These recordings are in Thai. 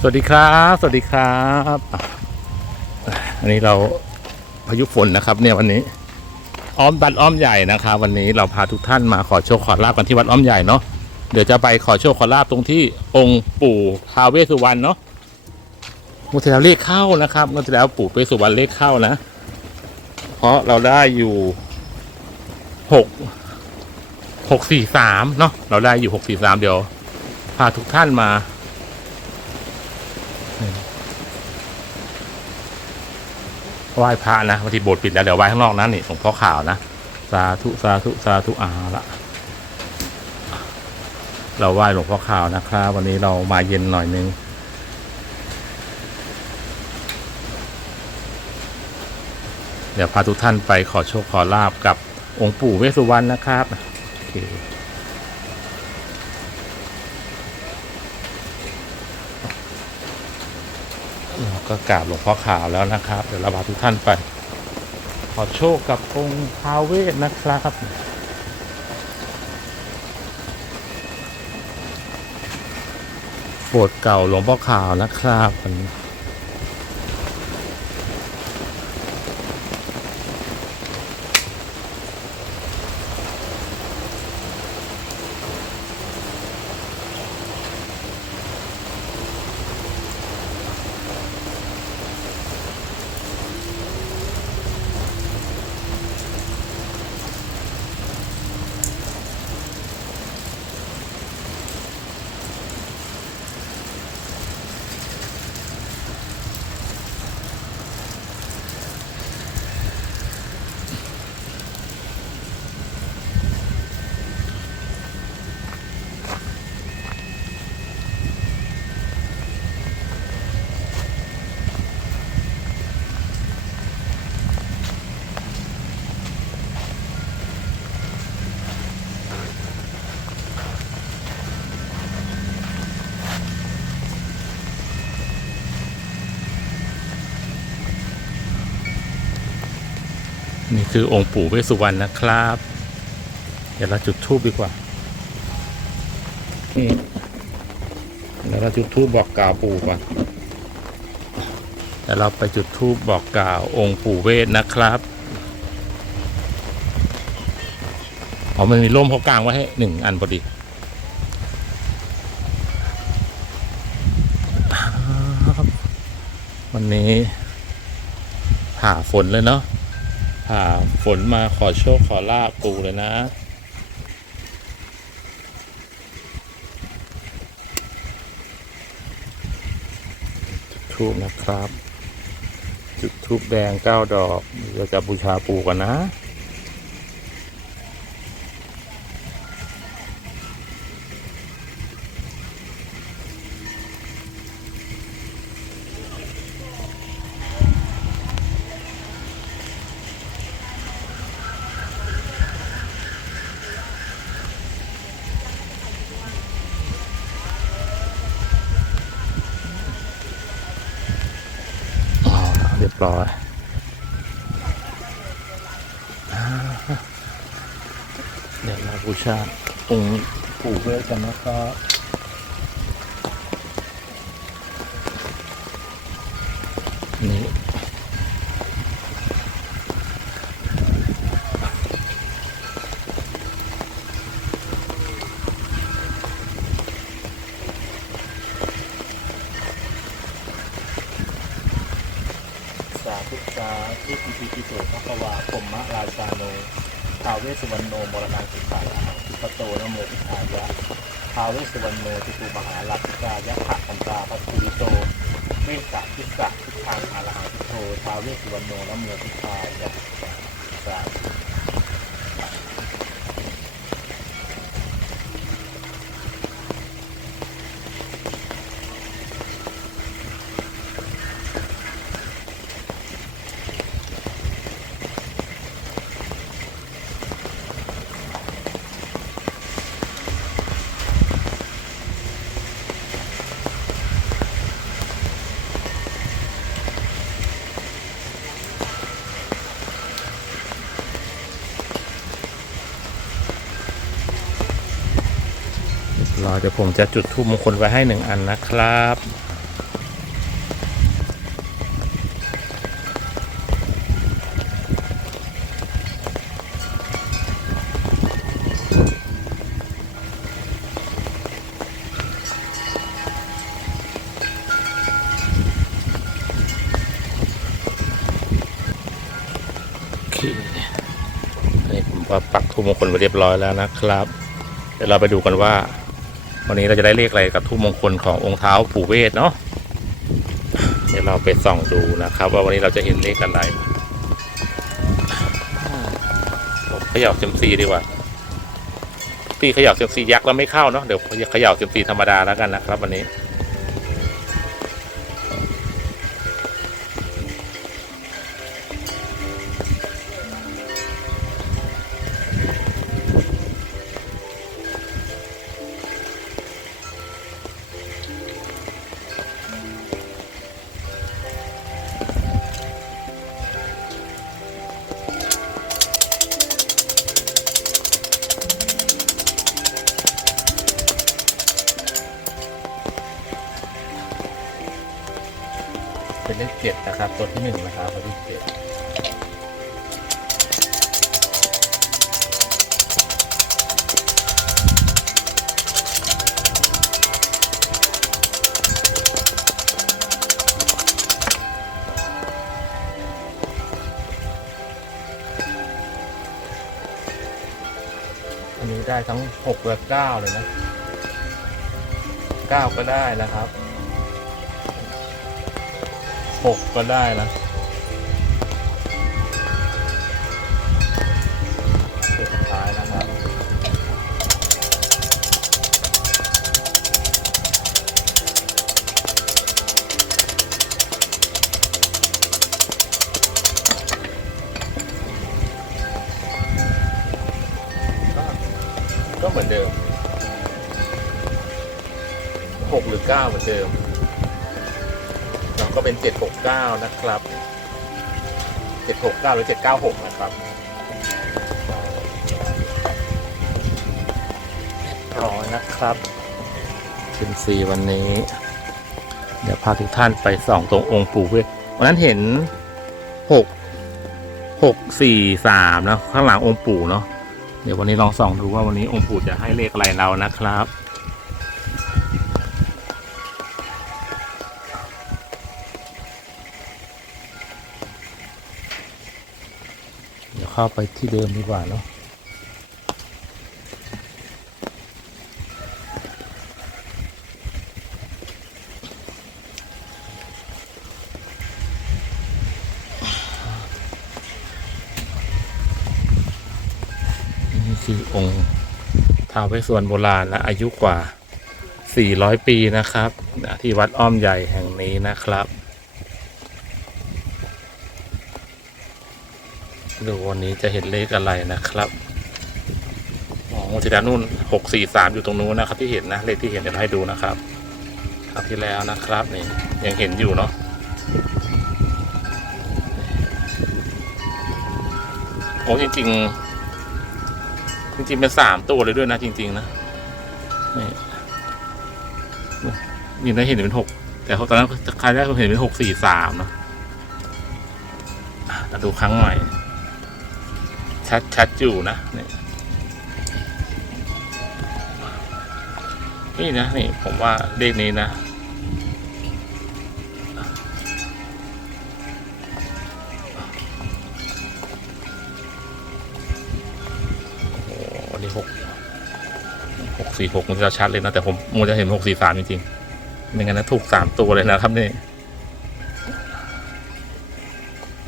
สวัสดีครับ สวัสดีครับ อันนี้เราพายุฝนนะครับ เนี่ยวันนี้ อ้อมบัดอ้อมใหญ่นะครับ วันนี้เราพาทุกท่านมาขอโชคขอลาบกันที่วัดอ้อมใหญ่เนาะเดี๋ยวจะไปขอโชคขอลาบตรงที่องค์ปู่ทาเวสุวรรณเนาะงวดที่แล้วเลขเข้านะครับงวดที่แล้วปู่เวสสุวรรณเลขเข้านะ เพราะเราได้อยู่หกหกสี่สามเนาะเราได้อยู่หกสี่สามเดี๋ยว พาทุกท่านมา ไหว้พระนะบางทีโบสถ์ปิดแล้ว เดี๋ยวไหว้ข้างนอกนะนี่หลวงพ่อข่าวนะ สาธุ สาธุ สาธุอาละเราไหว้หลวงพ่อข่าวนะครับ วันนี้เรามาเย็นหน่อยนึงเดี๋ยวพาทุกท่านไปขอโชคขอลาบกับองค์ปู่เวสสุวรรณนะครับ โอเคเรา ก็กราบหลวงพ่อขาวแล้วนะครับ เดี๋ยวเราพาทุกท่านไป ขอโชคกับองค์ทาวเวสนะครับโบสถ์เก่าหลวงพ่อขาวนะครับ นี่คือองค์ปู่เวสสุวรรณนะครับ เดี๋ยวเราจุดธูปดีกว่า นี่เดี๋ยวเราจุดธูปบอกกล่าวปู่ก่อนเดี๋ยวเราไปจุดธูปบอกกล่าวองค์ปู่เวสนะครับอ๋อมันมีร่มเขากลางไว้ให้หนึ่งอันพอดีวันนี้ผ่าฝนเลยเนาะ ผ่าฝนมาขอโชคขอลาบปูเลยนะจุดทูบนะครับ จุดทูบแดงเก้าดอกเราจะบูชาปูกันนะ ร้อยเดี๋ยวเราบูชาองค์ปู่เวทกันนะครับ โมพุทายะทาวเวสวรรณโนติตุมหาลักขิกายะขะคันตาพัทธิโตเวสสะทิสสะพุทางอรหังทิโตทาวเวสวรรณโนนโมทิทายะสาธุ เดี๋ยวผมจะจุดธูปมงคลไว้ให้หนึ่งอันนะครับ โอเคนี่ผมก็ปักทูบมงคลไว้เรียบร้อยแล้วนะครับ เดี๋ยวเราไปดูกันว่า วันนี้เราจะได้เลขอะไรกับทูปมงคลขององค์เท้าปู่เวทเนาะเดี๋ยวเราไปส่องดูนะครับ ว่าวันนี้เราจะเห็นเลขอะไรผมขย่าเซมซีดีกว่าพี่ขย่าเซมซียักษ์แล้วไม่เข้าเนาะเดี๋ยวขย่าเซมซีธรรมดาแล้วกันนะครับวันนี้ เลขเจ็ดนะครับ ตัวที่หนึ่งนะครับตัวที่เจ็ดอันนี้ได้ทั้งหกและเก้าเลยนะเก้าก็ได้นะครับ กก็ได้นะสุดท้ายนะครับ ก็เหมือนเดิมหกหรือเก้าเหมือนเดิม ก็เป็น 769 นะครับ 769 หรือ 796 นะครับร้อยนะครับชิมซีวันนี้ เดี๋ยวพาทุกท่านไปส่องตรงองค์ปู่เวทวันนั้นเห็น 6 6 4 3นะข้างหลังองค์ปู่เนาะเดี๋ยววันนี้ลองส่องดูว่าวันนี้องค์ปู่จะให้เลขอะไรเรานะครับ เข้าไปที่เดิมดีกว่าเนาะนี่คือองค์ท้าวเวสสวรรณโบราณและอายุกว่า 400 ปีนะครับ ที่วัดอ้อมใหญ่แห่งนี้นะครับ ดูวันนี้จะเห็นเลขอะไรนะครับอ๋อจิดานุ่นหกสี่สามอยู่ตรงนู้นนะครับ ที่เห็นนะเลขที่เห็นเดี๋ยวให้ดูนะครับคราวที่แล้วนะครับนี่ยังเห็นอยู่เนาะโอ้จริง ๆ จริงๆเป็นสามตัวเลยด้วยนะจริง ๆ นะนี่นี่ได้เห็นเป็นหกแต่ตอนนั้นครั้งแรกผมเห็นเป็นหกสี่สามนะอะมาดูครั้งใหม่ ชัดชัดอยู่นะนี่นี่นะนี่ผมว่าเลขนี้นะโอ้โหอันนี้หกหกสี่หกมันจะชัดเลยนะ แต่ผมมัวจะเห็นหกสี่สามจริงๆไม่งั้นนะถูกสามตัวเลยนะครับนี่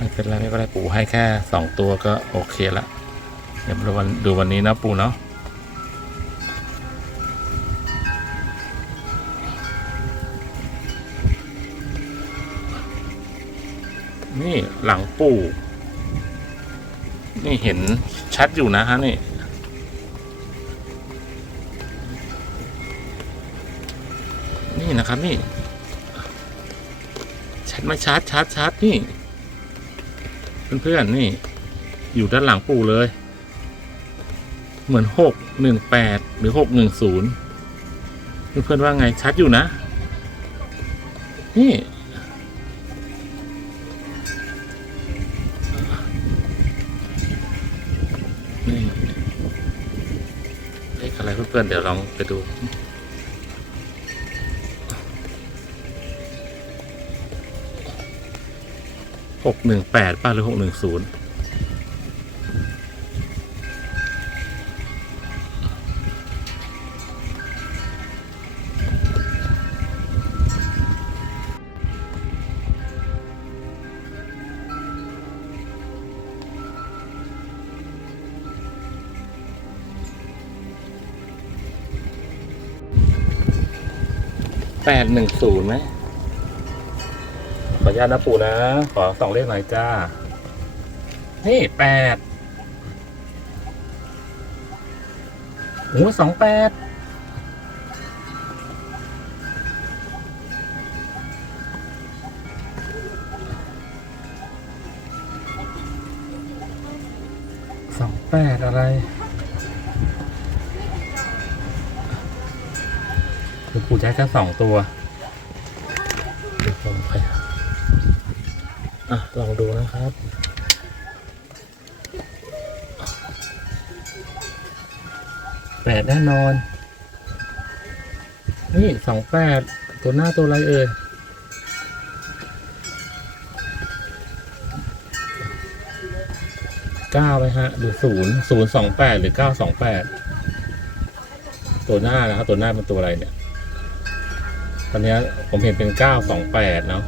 ไม่เป็นไรไม่เป็นไรปู่ให้แค่สองตัวก็โอเคละเดี๋ยวมาดูวันดูวันนี้นะปู่เนาะนี่หลังปู่ นี่เห็นชัดอยู่นะฮะนี่ นี่นะครับนี่ ชัดไหมชัดชัดชัดนี่ เพื่อนๆนี่ อยู่ด้านหลังปู่เลย เหมือนหกหนึ่งแปดหรือหกหนึ่งศูนย์เพื่อนๆว่าไงชัดอยู่นะ นี่นี่เลขอะไรเพื่อนๆเดี๋ยวลองไปดู หกหนึ่งแปดป้าหรือหกหนึ่งศูนย์แปดหนึ่งศูนย์ไหม ออนุญาตนะปู่นะ ขอสองเลขหน่อยจ้า นี่แปดโอ้สองแปดสองแปดอะไรคือปู่จะให้แค่สองตัวเดี๋ยวผมไป อะลองดูนะครับ แปดแน่นอน นี่สองแปดตัวหน้าตัวอะไรเอ่ยเก้าไหมฮะหรือศูนย์ศูนย์สองแปดหรือเก้าสองแปดตัวหน้านะครับ ตัวหน้าเป็นตัวอะไรเนี่ย ตอนนี้ผมเห็นเป็นเก้าสองแปดเนาะ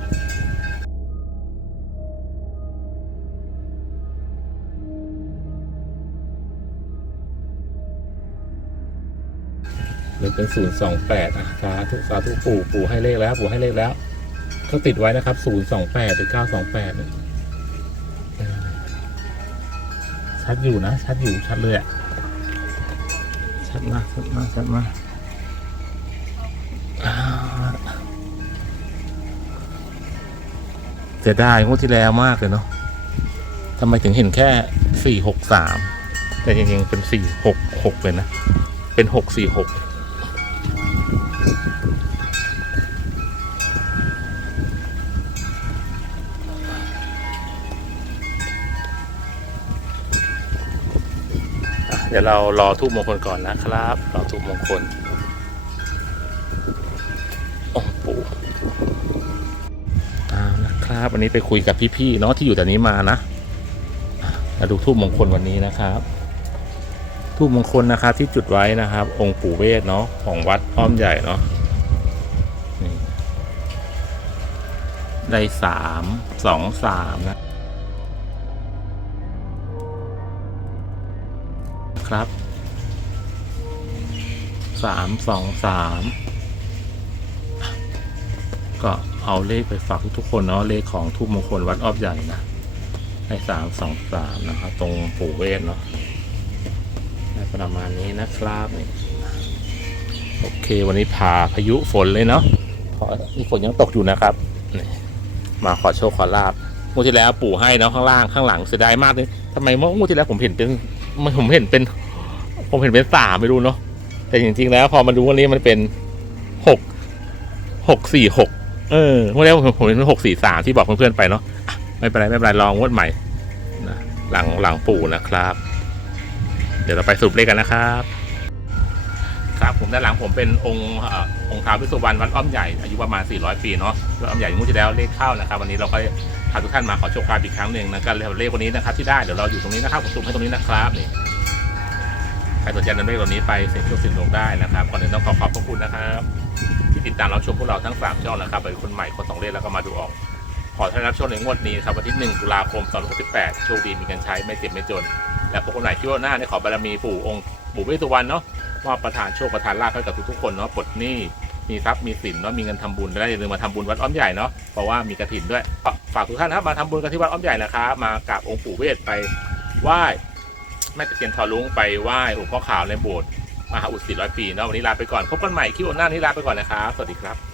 เป็นศูนย์สองแปดอะสาธุสาธุปู่ปู่ให้เลขแล้วปู่ให้เลขแล้วก็ติดไว้นะครับศูนย์สองแปดหรือเก้าสองแปดชัดอยู่นะ ชัดอยู่ชัดเลยอะชัดมากชัดมากชัดมากเสียดายงวดที่แล้วมากเลยเนาะทำไมถึงเห็นแค่สี่หกสามแต่จริงๆเป็นสี่หกหกเลยนะ เป็นหกสี่หก เดี๋ยวเรารอทูบมงคลก่อนนะครับรอทูบมงคลองค์ปู่เอานะครับวันนี้ไปคุยกับพี่ๆเนาะที่อยู่แต่นี้มานะมาดูทูบมงคลวันนี้นะครับทูบมงคลนะครับที่จุดไว้นะครับ องค์ปู่เวทเนาะของวัดอ้อมใหญ่เนาะนี่ได้สามสองสามนะ ครับสามสองสามก็เอาเลขไปฝากทุกคนเนาะเลขของทูบมงคลวัดออมใหญ่นะให้สามสองสามนะครับตรงปู่เวทเนาะได้ประมาณนี้นะครับนี่โอเควันนี้พาพายุฝนเลยเนาะเพราะนี่ฝนยังตกอยู่นะครับนี่มาขอโชคขอลาบงวดที่แล้วปู่ให้เนาะข้างล่างข้างหลังเสียดายมากเลยทำไมเมื่องวดที่แล้วผมเห็นเป็นมันผมเห็นเป็น ผมเห็นเป็นสามไม่รู้เนาะแต่จริงๆแล้วพอมาดูวันนี้มันเป็นหกหกสี่หกเออเมื่อแล้วผมผมเป็นหกสี่สามที่บอกเพื่อนๆไปเนาะอะไม่เป็นไรไม่เป็นไรลองงวดใหม่นะหลังหลังปู่นะครับ เดี๋ยวเราไปสรุปเลขกันนะครับ ครับผมด้านหลังผมเป็นองค์เอ่อองค์ท้าววิสุวรรณวัดอ้อมใหญ่อายุประมาณ 400 ปีเนาะวัดอ้อมใหญ่งวดที่แล้วเลขเข้านะครับ วันนี้เราก็พาทุกท่านมาขอโชคลาภอีกครั้งหนึ่งนะครับเลขวันนี้นะครับที่ได้เดี๋ยวเราอยู่ตรงนี้นะครับผมสุ่มให้ตรงนี้นะครับนี่ ใครสนใจนำเลขตัวนี้ไปเสี่ยงโชคเสี่ยงดวงได้นะครับก่อนอื่นต้องขอขอบพระคุณนะครับที่ติดตามรับชมพวกเราทั้ง 3 ช่องนะครับเป็นคนใหม่คนสองเลขแล้วก็มาดูออก ขอท่านรับชมในงวดนี้ครับวันที่ 1 ตุลาคม 2568 โชคดีมีกันใช้ไม่เจ็บไม่จน และพวกคนไหนที่ว่าหน้าเนี่ยขอบารมีปู่องค์ปู่เวสสุวรรณเนาะมอบประทานโชคประทานลาภให้กับทุกๆคนเนาะปลดหนี้มีทรัพย์มีสินเนาะมีเงินทำบุญและอย่าลืมมาทำบุญวัดอ้อมใหญ่เนาะเพราะว่ามีกระถินด้วยฝากทุกท่านนะครับมาทำบุญกันที่วัดอ้อมใหญ่นะครับมากราบองค์ปู่เวสไปไหว้ แม่ตะเคียนทอลุงไปไหว้หลวงพ่อขาวในโบสถ์มหาอุศิร้อยปีเนาะวันนี้ลาไปก่อนพบกันใหม่คลิปหน้านี้ลาไปก่อนนะครับสวัสดีครับ